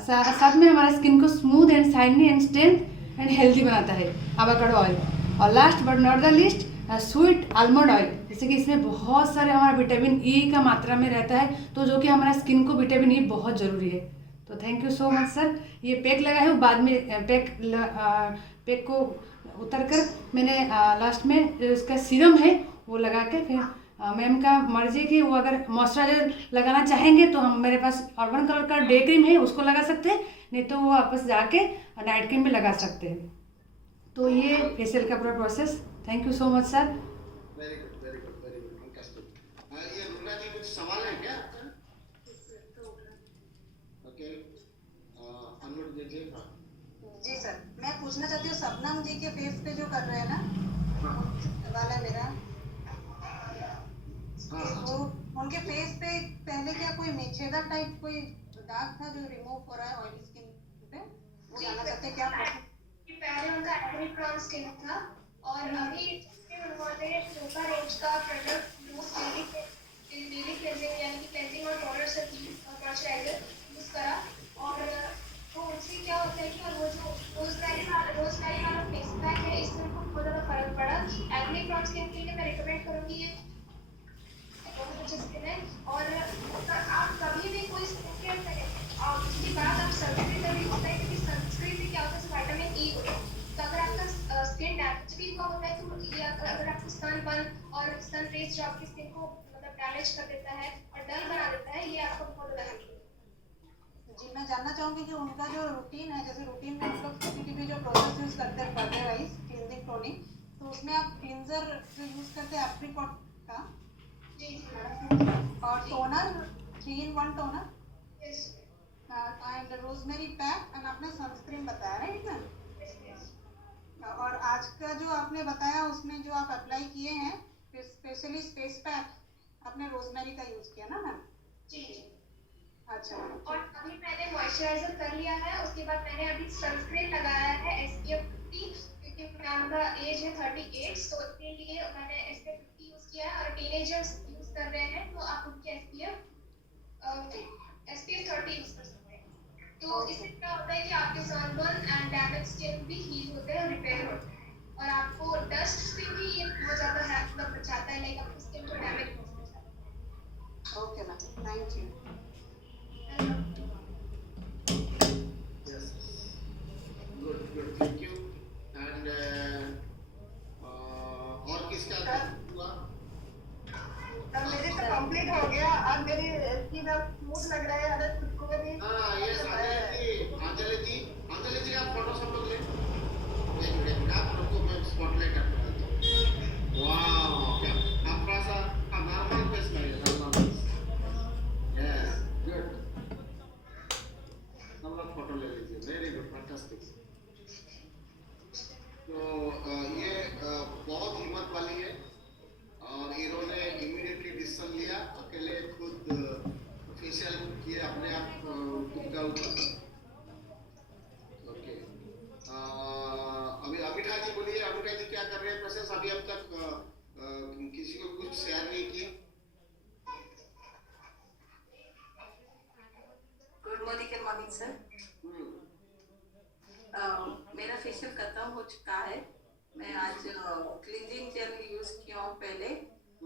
साथ में हमारा स्किन को smooth and shiny and strength and healthy बनाता है एवोकाडो ऑयल। और last but not the list sweet almond oil, जैसे कि इसमें बहुत सारे हमारा विटामिन ई का मात्रा में रहता है, तो जो कि हमारा स्किन को विटामिन ई बहुत ज़रूरी है। तो thank you so much sir. ये पैक लगा है, बाद में पैक को उतर कर मैंने लास्ट में जो इसका सीरम है वो लगा के फिर मैम का मर्जी कि वो अगर मॉइस्चराइजर लगाना चाहेंगे तो हम मेरे पास अर्बन कलर का डे क्रीम है उसको लगा सकते हैं, नहीं तो वो वापस जाके नाइट क्रीम भी लगा सकते हैं। तो ये फेशियल का पूरा process. Thank you so much sir. Very good very good very good fantastic. ये रूना जी कुछ सवाल है क्या आपका? ओके अनम्यूट कीजिए। हाँ जी सर, मैं पूछना चाहती हूँ शबनम जी के फेस पे जो कर रहे हैं ना, सवाल है मेरा कि वो उनके फेस पे पहले क्या कोई मेछेदा टाइप कोई दाग था जो रिमूव हो रहा है ऑयली स्किन पे, वो जानना चाहते हैं क्या? पहले उनका एक्ने प्रॉन स्किन था और अभी उन्होंने लोका रेंज का प्रोडक्ट डेली क्लेंजिंग यानी कि क्लेंजिंग और टोनर से मॉइस्चराइजर यूज करा और तो उससे क्या होता है कि और वो जो रोजमेरी वाला फेस पैक है इसमें उनको बहुत ज़्यादा फर्क पड़ा। एक्ने प्रॉन स्किन के लिए मैं रिकमेंड करूँगी ये बहुत अच्छी स्किन है। और आप कभी भी कोई स्किन केयर करें और उसके बाद आप सनस्क्रीन का भी होता है क्योंकि सनस्क्रीन में क्या होता है विटामिन ई होता है, तो अगर आपका स्किन डैमेज भी हुआ होता है तो ये अगर आपको सनबर्न और सन रेज जो आपकी स्किन को मतलब डैमेज कर देता है और डल बना देता है, ये आपको बहुत ज़्यादा हेल्प करेगा। जी मैं जानना चाहूँगी कि उनका जो रूटीन है, जैसे रूटीन में हम लोग कभी भी जो प्रोसेस यूज करते हैं बर्थडे वाइज क्लींजिंग टोनिंग, तो उसमें आप क्लींजर जो यूज करते हैं एप्रिकॉट का और toner 3-in-1 toner and rosemary pack and आपने सनस्क्रीन बताया राइट मैम? और आज का जो आपने बताया उसमें जो आप अप्लाई किए हैं स्पेशली फेस पैक आपने रोजमेरी का यूज किया ना मैम? जी अच्छा। और अभी मैंने मॉइस्चराइजर कर लिया है, उसके बाद मैंने अभी सनस्क्रीन लगाया है SPF 50 क्योंकि मैम का एज है 38, तो उसके लिए मैंने SPF 50 यूज किया है और टीनेजर्स यूज कर रहे हैं तो आप उनके SPF 30 यूज कर सकते हैं। तो इससे क्या होता है कि आपके सनबर्न एंड डैमेज स्किन भी हील होते हैं और रिपेयर होते हैं और आपको डस्ट से भी ये बहुत ज़्यादा मतलब बचाता है, लाइक आपकी स्किन को डैमेज नहीं होता। Okay ma'am, thank you. Yes. Good, good. Thank you. And और किसका हुआ? मेरे तो कंप्लीट हो गया और मेरी स्किन अब स्मूथ लग रहा है। अगर खुद को भी हाँ यस अंजलि जी आप फोटो सब लोग ले आप लोग को मैं स्पॉटलाइट करता हूँ। वाह क्या आप थोड़ा सा नॉर्मल फेस में नॉर्मल यस गुड सब लोग फोटो ले लीजिए। Very good fantastic. तो ये बहुत हिम्मत वाली है और इन्होंने इमीडिएटली डिसीजन लिया, अकेले खुद फेशियल किए अपने आप खुद का ऊपर। ओके अभी अमिठा जी बोलिए, अमिठा जी क्या कर रहे हैं प्रोसेस? अभी अब तक किसी को कुछ शेयर नहीं किए। Good morning sir. मेरा फेशियल खत्म हो चुका है। मैं आज क्लींजिंग जेल यूज किया हूँ पहले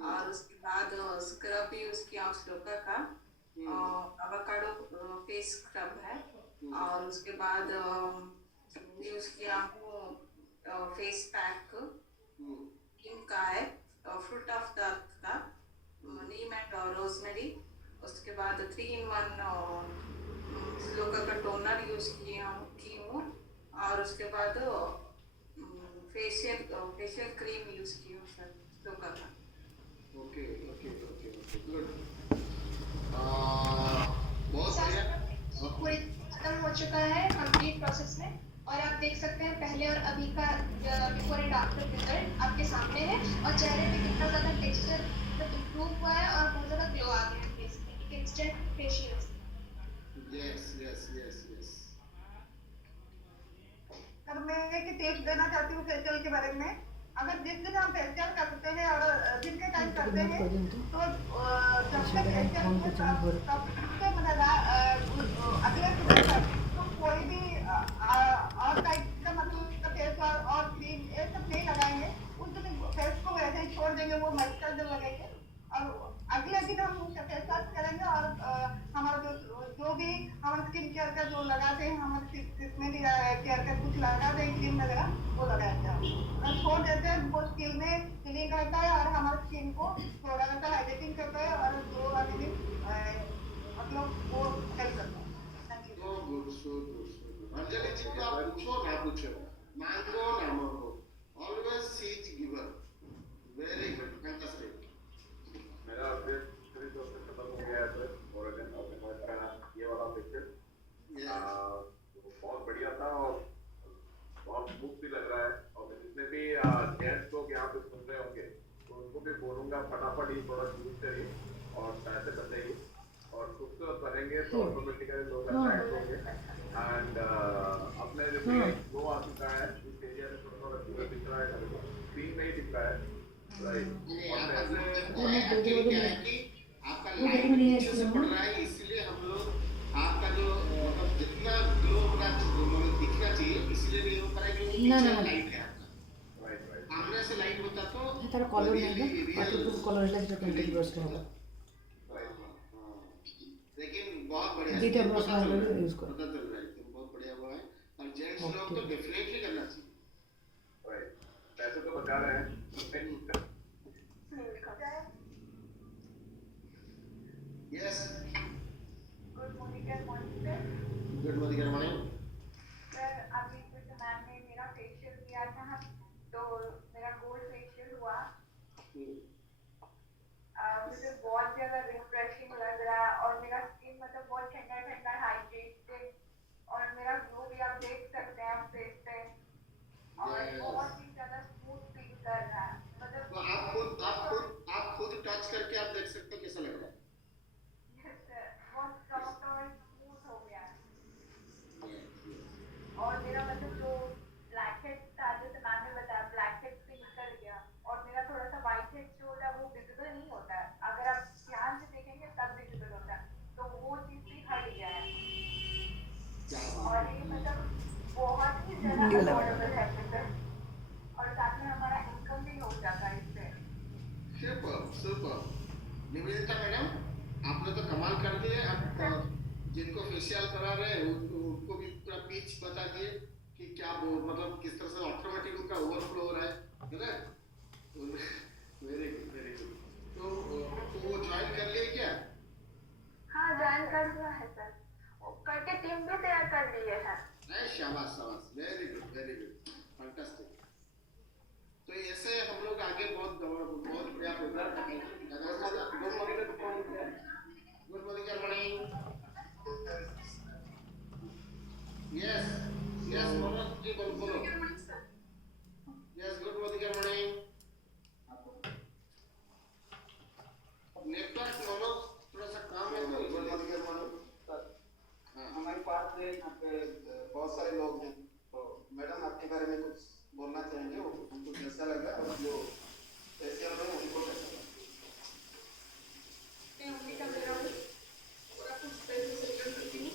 और उसके बाद स्क्रब यूज किया हूँ श्लोका का, अवाकाडो फेस स्क्रब है और उसके बाद यूज किया हूँ फेस पैक नीम का है, फ्रूट ऑफ द का नीम एंड रोजमेरी। उसके बाद 3-in-1 श्लोका का टोनर यूज की हूँ और उसके बाद फेशियल क्रीम यूज की हूँ सर श्लोका का। Okay okay okay okay good. बहुत बढ़िया। पूरी खत्म हो चुका है कंप्लीट प्रोसेस में और आप देख सकते हैं पहले और अभी का बिफोर एंड आफ्टर रिजल्ट आपके सामने है और चेहरे पे कितना ज़्यादा टेक्सचर इम्प्रूव हुआ है और बहुत ज़्यादा ग्लो आ गया है फेस पे, instant facial. Yes yes yes yes. अब मैं एक टिप्स देना चाहती हूँ फेशियल के बारे में। अगर जिस दिन हम फेशियल करते हैं और दिन के टाइम करते हैं तो जब तक फेशियल सबसे बनेगा अगले सुबह तक तो कोई भी और टाइप का मतलब फेस और क्रीम ये सब नहीं लगाएंगे, उस दिन फेस को वैसे ही छोड़ देंगे, वो मॉइस्चराइजर लगेंगे और अगले दिन हम फेस वॉश करेंगे और हमारा जो भी हमारे स्किन केयर का जो लगाते हैं, हमारे इसमें भी केयर का कुछ लगाते हैं क्रीम वगैरह, वो लगाते हैं। और छोड़ देते हैं, वो स्किन में फिलिंग करता है और हमारे स्किन को थोड़ा सा हाइड्रेटिंग करता है और ग्लो आने में मतलब वो हेल्प करता है। Thank you. So good, so good, so good. Anjali ji को आप पूछो ना पूछो, मांगो ना मांगो, always seek giver. Very good, fantastic. मेरा अपडेट थोड़ी देर से खत्म हो गया है सर, और अगेन आपने बहुत कहना ये वाला पिक्चर बहुत बढ़िया था और बहुत स्मूथ भी लग रहा है। और जितने भी जेंट्स लोग यहाँ पे सुन रहे होंगे तो उनको भी बोलूँगा फटाफट ये प्रोडक्ट यूज करिए और पैसे बचाइए और खूबसूरत बनेंगे तो ऑटोमेटिकली लोग अट्रैक्ट होंगे। एंड अपने जो ग्लो आ चुका है इस एरिया में थोड़ा थोड़ा ग्लो दिख रहा है, स्क्रीन में ही दिख रहा है। आपका लाइट नीचे से पड़ रहा है, इसलिए हम लोग आपका जो मतलब जितना ग्लो होना दिखना चाहिए इसलिए नहीं हो पा रहा है क्योंकि नीचे लाइट है आपका। सामने से लाइट होता तो तारा कलर नहीं है बाकी तो कलर इला जेटा पेंटिंग ब्रश का होगा। लेकिन बहुत बढ़िया बीटा ब्रश का यूज करो, पता चल रहा है कि बहुत बढ़िया हुआ है। और जेंट्स लोग तो डेफिनेटली करना चाहिए। पैसे तो बचा रहे हैं। Yes. Good morning sir. Good morning, good morning. Sir अभी कुछ मैम ने मेरा फेशियल किया था तो मेरा गोल्ड फेशियल हुआ, मुझे बहुत ज़्यादा रिफ्रेशिंग लग रहा है और मेरा स्किन मतलब बहुत ठंडा ठंडा हाइड्रेटेड और मेरा ग्लो भी आप देख सकते हैं आप फेस पे और बहुत ही ज़्यादा स्मूथ फील कर रहा है। मतलब तो आप खुद टच करके आप देख सकते हैं कैसा लग रहा है। बहुत सॉफ्ट और स्मूथ हो गया है और मेरा मतलब जो ब्लैक हेड था जैसे मैम ने बताया ब्लैक हेड से निकल गया और मेरा थोड़ा सा वाइट हेड जो होता है वो विजिबल नहीं होता है, अगर आप ध्यान से देखेंगे तब विजिबल होता है, तो वो चीज़ भी हट गया है और ये मतलब बहुत ही ज़्यादा अफोर्डेबल है सर और साथ में हमारा इनकम भी हो जाता है इससे। Super super. निवेदिता मैडम आपने तो कमाल कर दिए। आप जिनको फेशियल करा रहे हैं उनको भी पूरा पिच बता दिए कि क्या वो मतलब किस तरह से ऑटोमेटिक उनका ओवरफ्लो हो रहा है ना। Very good very good. तो वो ज्वाइन कर लिए क्या? हाँ ज्वाइन कर दिया है सर, करके टीम भी तैयार कर लिए है। शाबाश शाबाश, वेरी गुड फैंटास्टिक। तो ऐसे हम लोग आगे बहुत बढ़िया प्रोग्राम करेंगे। Good morning good morning. Yes yes Manoj ji बोलो। Yes good morning good morning. Network Manoj थोड़ा सा काम है तो good morning good morning sir. हमारे पास यहाँ पे बहुत सारे लोग हैं तो मैडम आपके बारे में कुछ बोलना चाहेंगे, उनको कैसा लगा और जो फेशियल में उनको कैसा लगा? मैं उम्मीद कर रहा हूँ और आपको पहले से करती हूँ।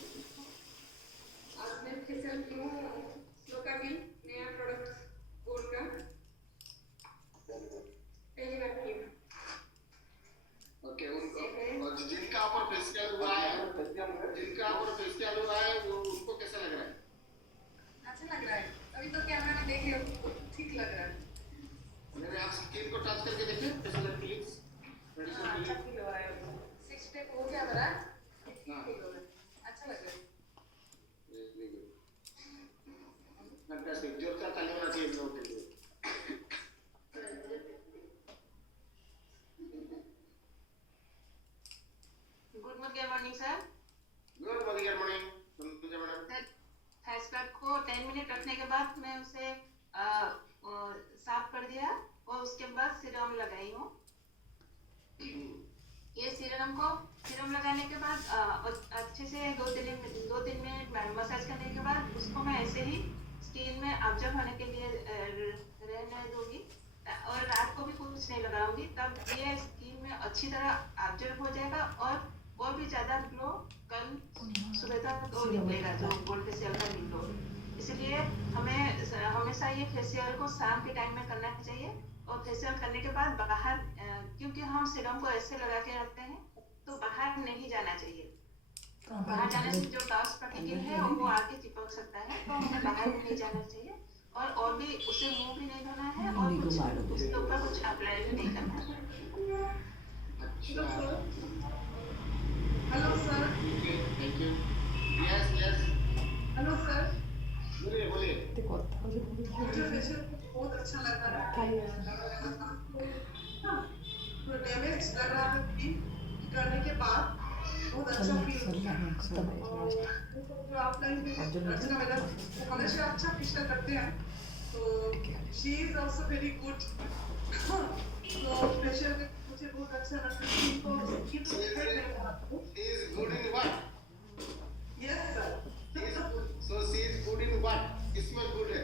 आज मैं फेशियल की हूँ श्लोका भी नया प्रोडक्ट गोल्ड का पहली बार की हूँ। ओके और जिनका ऊपर फेशियल हुआ है वो उनको कैसा लग रहा है? अच्छा लग रहा है, अभी तो कैमरा में देख रहे हो ठीक लग रहा है। मैंने आप स्किन को टच करके देखे कैसा लगता है? अच्छा फील हो रहा है, सिक्स पैक हो गया मेरा, फील हो रहा है, अच्छा लग रहा है। Very good fantastic. जोरदार ताली होना चाहिए इन लोगों के लिए। Good morning sir. Good morning good morning. तुम मैडम फेस पैक को 10 मिनट रखने के बाद मैं उसे साफ कर दिया और उसके बाद सीरम लगाई हूँ। ये सीरम लगाने के बाद अच्छे से 2-3 मिनट मसाज करने के बाद उसको मैं ऐसे ही स्किन में ऑब्जर्व होने के लिए रहने दूंगी और रात को भी कुछ नहीं लगाऊंगी, तब ये स्किन में अच्छी तरह ऑब्जर्व हो जाएगा और भी ज़्यादा ग्लो कल सुबह तक वो निकलेगा जो गोल्ड फेशियल का ग्लो। इसलिए हमें हमेशा ये फेशियल को शाम के टाइम में करना चाहिए और फेशियल करने के बाद बाहर क्योंकि हम सीरम को ऐसे लगा के रखते हैं तो बाहर नहीं जाना चाहिए। बाहर जाने से जो डस्ट पार्टिकल है वो आगे चिपक सकता है, तो हमें बाहर भी नहीं जाना चाहिए और भी उसे मुंह भी नहीं धोना है और कुछ उसके ऊपर कुछ अप्लाई भी नहीं करना है। Hello sir. Thank you. Yes yes. Hello sir. बोलिए बोलिए। मुझे फेशियल बहुत अच्छा लग रहा है। तो डैमेज लग रहा था कि करने के बाद बहुत अच्छा फील जो आप रचना मैडम हमेशा अच्छा फेशियल करते हैं, तो she is also very good. तो फेशियल मुझे बहुत अच्छा लगता है। तो She is good in what? Yes sir. So she is good in what? किसमें good है?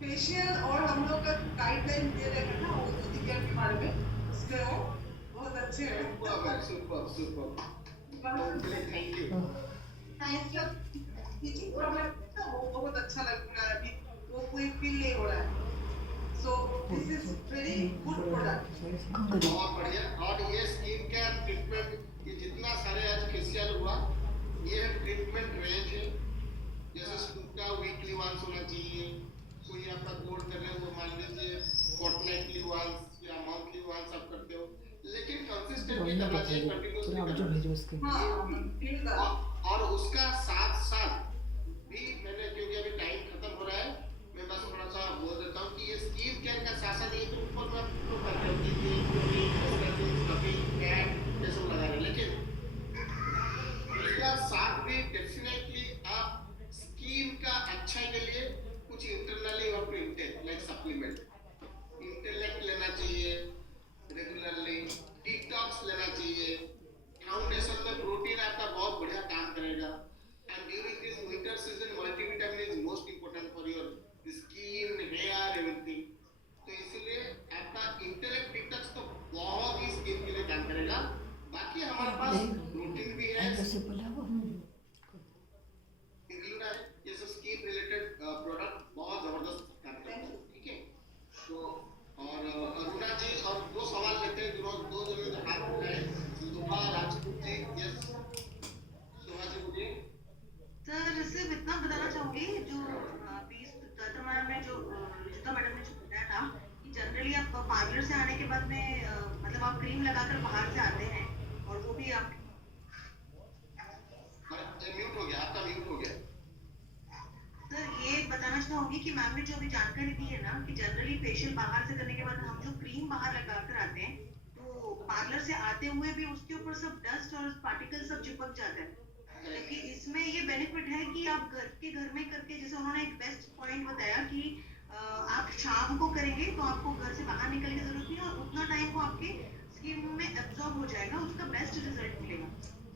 फेशियल और हम लोग का गाइडलाइन दे रहे हैं ना ओटीटी केयर के बारे में, उसके वो बहुत अच्छे हैं। Super. Thank you. Teaching problem वो बहुत अच्छा लग रहा है, अभी वो कोई फील नहीं हो रहा है। So this is very good product. बहुत बढ़िया। और ये स्किन केयर ट्रीटमेंट ये जितना सारे आज फेशियल हुआ ये ट्रीटमेंट रेंज है। जैसे स्किन का वीकली वंस होना चाहिए, कोई आपका गोल्ड कर रहे हो वो मान लीजिए फोर्टनाइटली वंस या मंथली वंस आप करते हो, लेकिन कंसिस्टेंटली करना चाहिए, कंटिन्यूअसली करना चाहिए। और उसका साथ साथ भी मैंने, क्योंकि अभी टाइम खत्म हो रहा है, मैं बस थोड़ा सा बोल देता हूँ कि ये स्किन केयर का साथ साथ ये तो ऊपर में आपको करते हो ये सब लगा रहे, लेकिन इसका साथ भी डेफिनेटली आप स्किन का अच्छाई के लिए कुछ इंटरनली और इंटेक लाइक सप्लीमेंट इंटेलेक्ट लेना चाहिए, रेगुलरली डिटॉक्स लेना चाहिए। फाउंडेशन में प्रोटीन आपका बहुत बढ़िया काम करेगा। And during this winter season multivitamin is most important for your skin, hair, everything. तो इसलिए आपका इंटेलेक्ट डिटॉक्स तो बहुत ही स्किन के लिए काम करेगा। बाकी हमारे पास प्रोटीन भी है, इंक्लूड है ये सब स्किन रिलेटेड प्रोडक्ट बहुत जबरदस्त काम करेगा। ठीक है, तो और अरुणा जी और दो सवाल लेते हैं, दो जगह से हाथ उठाए, सुभा राजपूत जी। यस सुभा जी बोलिए। सर सिर्फ इतना बताना चाहूंगी, जो 20 में जो रुचिता मैडम ने जो बताया था कि जनरली आप पार्लर से आने के बाद में मतलब आप क्रीम लगाकर बाहर से आते हैं और वो भी आप म्यूट हो गया, आपका म्यूट हो गया। सर ये बताना चाहूंगी कि मैम ने जो अभी जानकारी दी है ना कि जनरली फेशियल बाहर से करने के बाद हम जो क्रीम बाहर लगा कर आते हैं, तो पार्लर से आते हुए भी उसके ऊपर सब डस्ट और पार्टिकल सब चिपक जाते हैं। लेकिन इसमें ये बेनिफिट है कि आप घर में करके, जैसे उन्होंने एक बेस्ट पॉइंट बताया कि आप शाम को करेंगे तो आपको घर से बाहर निकलने की जरूरत नहीं है और उतना टाइम वो आपके स्किन में एब्जॉर्ब हो जाएगा, उसका बेस्ट रिजल्ट मिलेगा।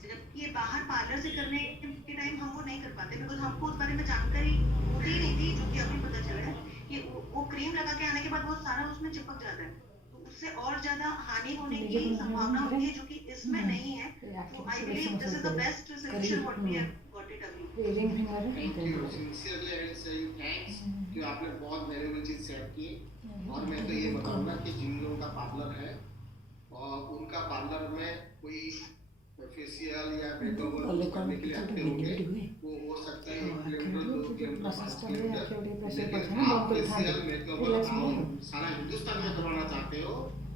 जबकि ये बाहर पार्लर से करने के टाइम हम वो नहीं कर पाते, बिकॉज हमको उस बारे में जानकारी होती ही नहीं थी, जो कि अभी पता चल रहा है कि वो क्रीम लगा के आने के बाद वो सारा उसमें चिपक जाता है, तो उससे और ज्यादा हानि होने की संभावना होती है, जो कि इसमें नहीं है। तो I believe this is the best solution what we have got it अभी। Thank you, sincerely I will say you thanks कि आपने बहुत वैल्यूएबल चीज शेयर की। और मैं तो ये बताऊंगा कि जिन लोगों का पार्लर है और उनका पार्लर में कोई फेशियल या मेकओवर करने के लिए आते होंगे, वो हो सकता है 1 किलोमीटर 2 किलोमीटर 5 किलोमीटर, लेकिन आप फेशियल मेकओवर सारा हिंदुस्तान में करवाना चाहते हो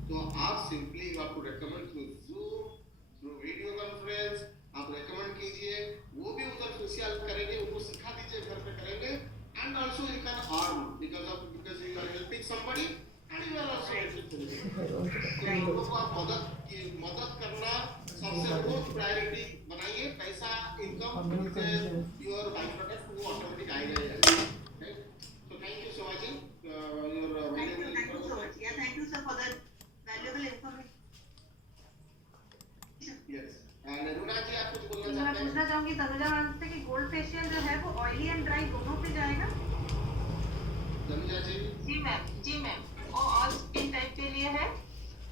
तो आप simply you have to recommend through Zoom, through video conference, आप रिकमेंड कीजिए, वो भी उधर फेशियल करेंगे, उनको सिखा दीजिए, घर पे करेंगे। And also you can earn because you are helping somebody and you are also helping. लोगों को आप मदद करना सबसे फोर्थ प्रायोरिटी बनाइए। पैसा इनकम से योर बाय प्रोडक्ट वो ऑटोमेटिक आएगा। Right, so thank you so much your valuable information. या thank you sir for that valuable information. Yes, and Runa ji आप कुछ बोलना मैं चाहते हैं? पूछना चाहूंगी तनुजा मैम से कि गोल्ड फेशियल जो है वो ऑयली एंड ड्राई दोनों पे जाएगा? तनुजा जी। जी मैम वो ऑल स्किन टाइप के लिए है।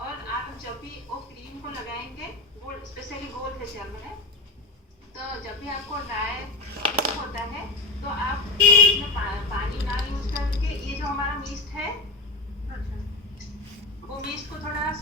और आप जब भी वो क्रीम को लगाएंगे, वो स्पेशली गोल्ड फेशियल में है, तो जब भी आपको ड्राई